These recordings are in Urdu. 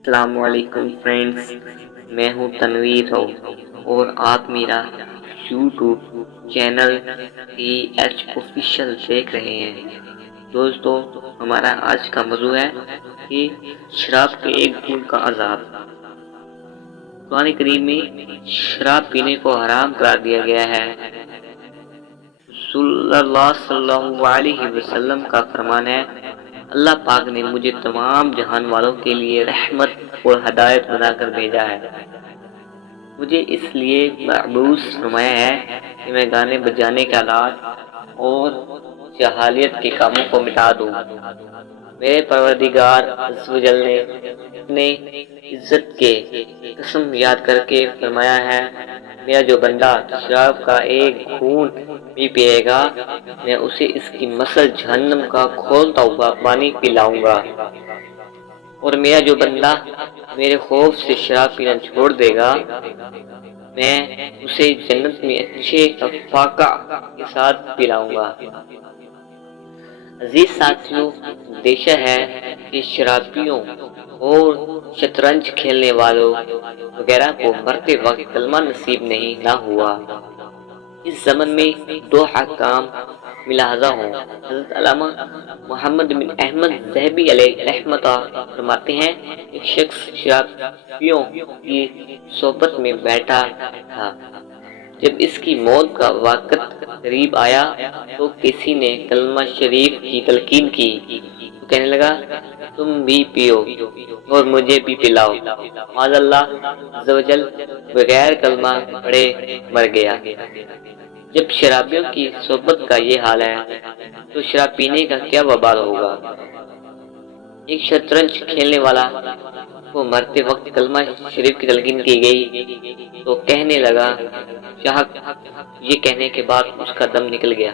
السلام علیکم فرینڈز، میں ہوں تنویر اور آپ میرا یوٹیوب چینل ایچ آفیشیل دیکھ رہے ہیں۔ دوستو، ہمارا آج کا موضوع ہے کہ شراب کے ایک گھونٹ کا عذاب۔ قرآن کریم میں شراب پینے کو حرام قرار دیا گیا ہے۔ رسول اللہ صلی اللہ علیہ وسلم کا فرمان ہے، اللہ پاک نے مجھے تمام جہان والوں کے لیے رحمت اور ہدایت بنا کر بھیجا ہے۔ مجھے اس لیے مبعوث فرمایا ہے کہ میں گانے بجانے کے آلات اور جاہلیت کے کاموں کو مٹا دوں۔ میرے پروردگار عز و جل نے اپنے عزت کے قسم یاد کر کے فرمایا ہے، میرا جو بندہ شراب کا ایک گھونٹ بھی پیے گا، میں اسے اس کی مثل جہنم کا کھولتا ہوا پانی پلاؤں گا، اور میرا جو بندہ میرے خوف سے شراب پینا چھوڑ دے گا، میں اسے جنت میں اچھے فاقہ کے ساتھ پلاؤں گا۔ عزیز ساتھیوں، اندیشہ ہے کہ شرابیوں اور شطرنج کھیلنے والوں وغیرہ کو مرتے وقت کلمہ نصیب نہیں نہ ہوا۔ اس زمن میں دو حکام ملاحظہ ہوں۔ حضرت علامہ محمد بن احمد ذہبی علیہ رحمۃ فرماتے ہیں، ایک شخص شرابیوں کی صحبت میں بیٹھا تھا۔ جب اس کی موت کا وقت قریب آیا تو کسی نے کلمہ شریف کی تلقین کی تو کہنے لگا، تم بھی پیو اور مجھے بھی پلاؤ۔ معاذ اللہ عز و جل بغیر کلمہ پڑھے مر گیا۔ جب شرابیوں کی صحبت کا یہ حال ہے تو شراب پینے کا کیا وبال ہوگا۔ ایک شطرنج کھیلنے والا کو مرتے وقت کلمہ شریف کی تلقین کی گئی تو کہنے لگا، شاہ، یہ کہنے کے بعد اس کا دم نکل گیا۔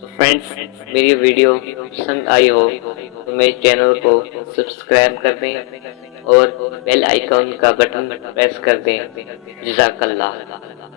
تو فرینڈز، میری ویڈیو پسند آئی ہو تو میرے چینل کو سبسکرائب کر دیں اور بیل آئیکن کا بٹن پریس کر دیں۔ جزاک اللہ۔